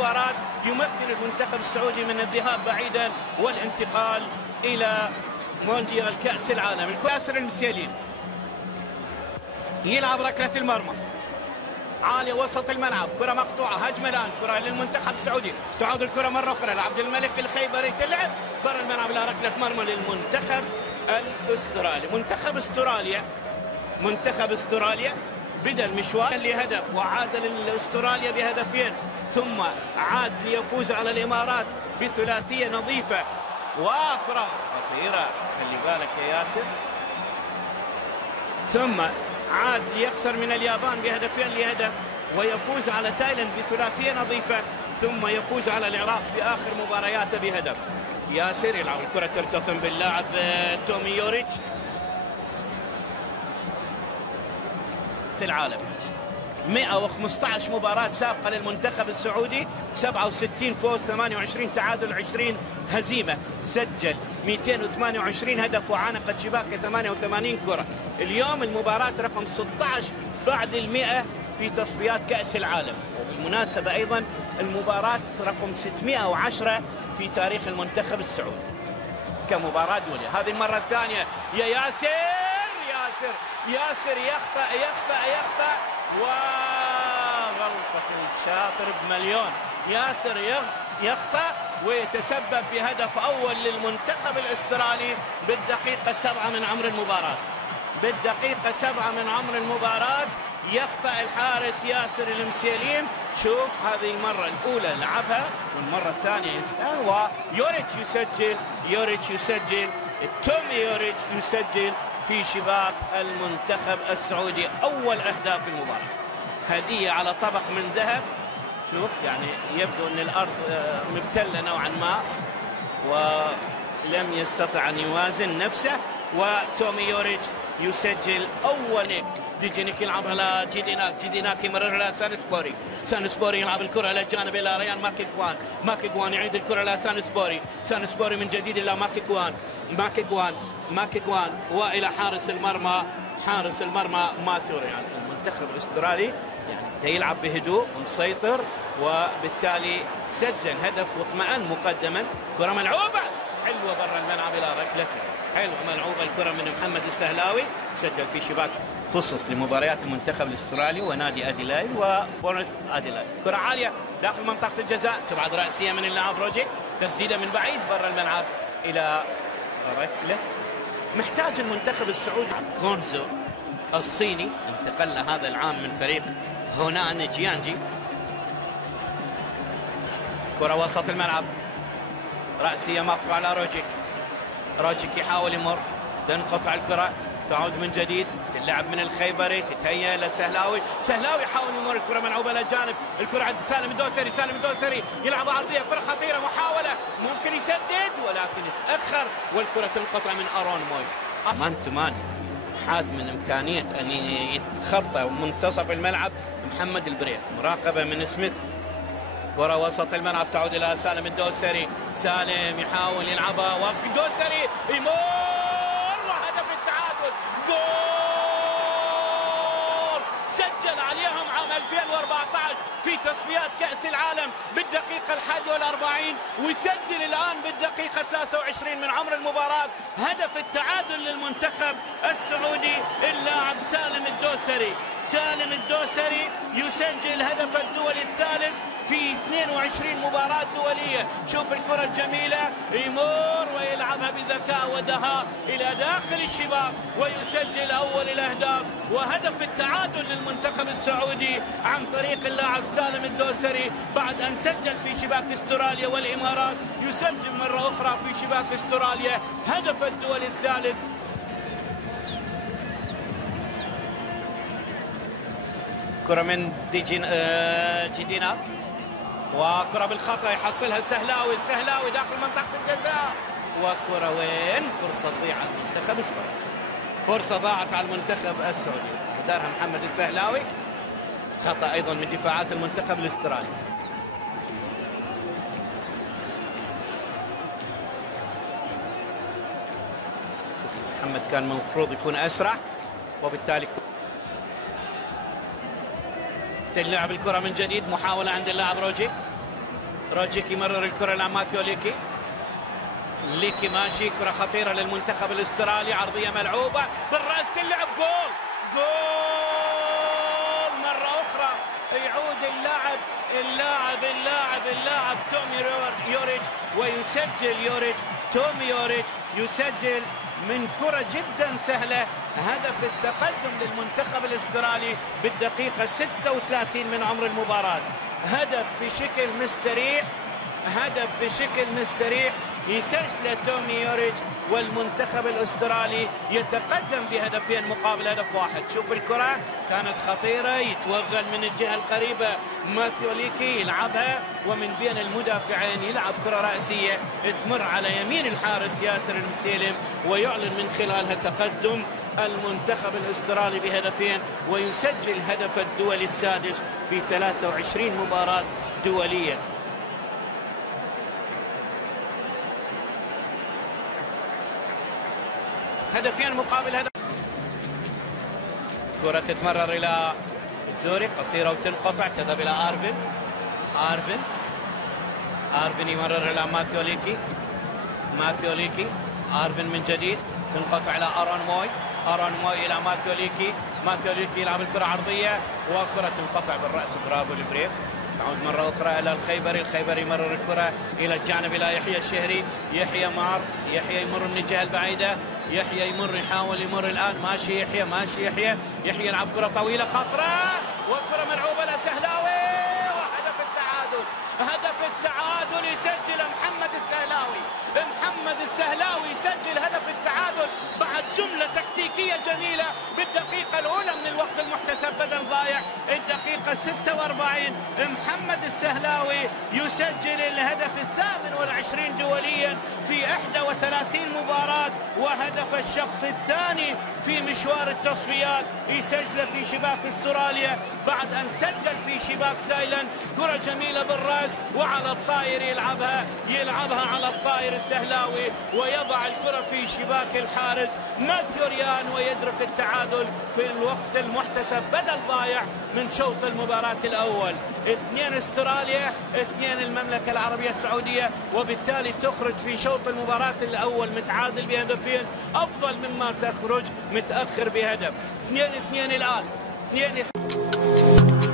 المباراة يمكن المنتخب السعودي من الذهاب بعيدا والانتقال إلى مونديال كأس العالم. ياسر المسيلين يلعب ركلة المرمى عالية وسط الملعب، كرة مقطوعة، هجمة الآن، كرة للمنتخب السعودي، تعود الكرة مرة أخرى لعبد الملك الخيبري، تلعب برا الملعب إلى ركلة مرمى للمنتخب الأسترالي. منتخب استراليا بدأ المشوار لهدف وعاد لاستراليا بهدفين، ثم عاد ليفوز على الإمارات بثلاثية نظيفة وكرة خطيرة، خلي بالك يا ياسر، ثم عاد ليخسر من اليابان بهدفين لهدف ويفوز على تايلاند بثلاثية نظيفة، ثم يفوز على العراق في آخر مبارياته بهدف. ياسر يلعب الكرة ترتطم باللاعب تومي يوريتش. العالم 115 مباراة سابقة للمنتخب السعودي، 67 فوز، 28 تعادل، 20 هزيمة، سجل 228 هدف وعانقت شباكه 88 كرة. اليوم المباراة رقم 16 بعد 100 في تصفيات كأس العالم، وبالمناسبة أيضا المباراة رقم 610 في تاريخ المنتخب السعودي كمباراة دولية. هذه المرة الثانية يا ياسر يخطأ وغلطة الشاطر بمليون. ياسر يخطأ ويتسبب بهدف أول للمنتخب الأسترالي بالدقيقة 7 من عمر المباراة. يخطأ الحارس ياسر المسيلين. شوف هذه المرة الأولى لعبها والمرة الثانية يسأل ويوريتش يسجل تومي يوريتش يسجل في شباك المنتخب السعودي أول أهداف المباراة. هدية على طبق من ذهب. شوف يعني يبدو أن الأرض مبتلة نوعا ما ولم يستطع أن يوازن نفسه، وتومي يوريتش يسجل أول. ديجينيك يلعبها لجيديناك يمررها لسانسبوري يلعب الكرة إلى الجانب إلى ريان ماكيغوان يعيد الكرة إلى سانسبوري من جديد إلى ماكيغوان وإلى حارس المرمى ماثور. يعني المنتخب الأسترالي يعني يلعب بهدوء ومسيطر، وبالتالي سجل هدف واطمأن مقدما. كرة ملعوبة حلوة برا الملعب إلى ركلته، حلوة ملعوبة الكرة من محمد السهلاوي، سجل في شباك خصص لمباريات المنتخب الاسترالي ونادي أديلايد وبورنث أديلايد. كرة عالية داخل منطقة الجزاء، تبعد رأسية من اللاعب روجي، تسديدة من بعيد برا الملعب إلى ركلة. محتاج المنتخب السعودي. غونزو الصيني انتقل هذا العام من فريق هونان جيانجي. كرة وسط الملعب رأسية مقطوعة على روجيك يحاول يمر، تنقطع الكرة، تعود من جديد، تلعب من الخيبري، تتهيأ لسهلاوي يحاول يمر، الكرة ملعوبة للجانب، الكرة عند سالم الدوسري يلعب عرضية، كرة خطيرة، محاولة ممكن يسدد ولكن يتأخر والكرة تنقطع من أرون موي. مان تو مان حاد من إمكانية أن يتخطى منتصف الملعب محمد البريح، مراقبة من سميث. كرة وسط الملعب تعود إلى سالم الدوسري، سالم يحاول يلعبها والدوسري يمر وهدف التعادل. جول سجل عليهم عام 2014 في تصفيات كأس العالم بالدقيقة 41 ويسجل الآن بالدقيقة 23 من عمر المباراة هدف التعادل للمنتخب السعودي. اللاعب سالم الدوسري يسجل هدف الدولي الثالث في 22 مباراة دولية. شوف الكرة الجميلة، يمر ويلعبها بذكاء ودهاء إلى داخل الشباك ويسجل أول الأهداف وهدف التعادل للمنتخب السعودي عن طريق اللاعب سالم الدوسري بعد أن سجل في شباك استراليا والإمارات. يسجل مرة أخرى في شباك استراليا هدف الدولي الثالث. كرة من جيديناك وكرة بالخطأ يحصلها السهلاوي داخل منطقة الجزاء، وكرة وين؟ فرصة تضيع على المنتخب السعودي، فرصة ضاعت على المنتخب السعودي، دارها محمد السهلاوي، خطأ أيضا من دفاعات المنتخب الاسترالي. محمد كان المفروض يكون أسرع وبالتالي تلعب الكرة من جديد، محاولة عند اللاعب روجي روجيك يمرر الكرة لماثيو ليكي. ليكي ماشي، كرة خطيرة للمنتخب الاسترالي، عرضية ملعوبة بالرأس تلعب، جول جول مرة أخرى. يعود اللاعب تومي يوريتش ويسجل تومي يوريتش يسجل من كرة جدا سهلة. هدف التقدم للمنتخب الاسترالي بالدقيقة 36 من عمر المباراة. هدف بشكل مستريح يسجل تومي يوريتش، والمنتخب الاسترالي يتقدم بهدفين مقابل هدف واحد. شوف الكرة كانت خطيرة، يتوغل من الجهة القريبة ماثيو ليكي يلعبها، ومن بين المدافعين يلعب كرة رأسية تمر على يمين الحارس ياسر المسيلم، ويعلن من خلالها تقدم المنتخب الاسترالي بهدفين، ويسجل الهدف الدولي السادس في 23 مباراة دولية. هدفين مقابل هدف. كرة تتمرر إلى زوري، قصيرة وتنقطع، تذهب إلى آرفن يمرر إلى ماثيو ليكي. آرفن من جديد، تنقطع إلى أرون موي إلى ماثيو ليكي يلعب الكرة عرضية، وكرة تنقطع بالرأس. برافو البريف. تعود مرة أخرى إلى الخيبري يمرر الكرة إلى الجانب إلى يحيى الشهري. يحيى يمر من الجهة البعيدة، يحيى يحاول يمر الآن، ماشي يحيى يلعب كرة طويلة خطرة، وكرة ملعوبة لسهلاوي، وهدف التعادل يسجل محمد السهلاوي يسجل هدف التعادل بعد جملة تكتيكية جميلة بالدقيقة الأولى من الوقت المحتسب بدل ضايع. الدقيقة 46 محمد السهلاوي يسجل الهدف 28 دوليا في 31 مباراة، وهدف الشخص الثاني في مشوار التصفيات يسجل في شباك استراليا بعد أن سجل في شباك تايلاند. كرة جميلة بالراس وعلى الطائر يلعبها على الطائر السهلاوي، ويضع الكرة في شباك الحارس ماثيو ريان، ويدرك التعادل في الوقت المحتسب بدل ضايع من شوط المباراة الأول. 2 استراليا 2 المملكة العربية السعودية، وبالتالي تخرج في شوط المباراة الأول متعادل بهدفين أفضل مما تخرج متأخر بهدف. 2-2 الآن. 2-2.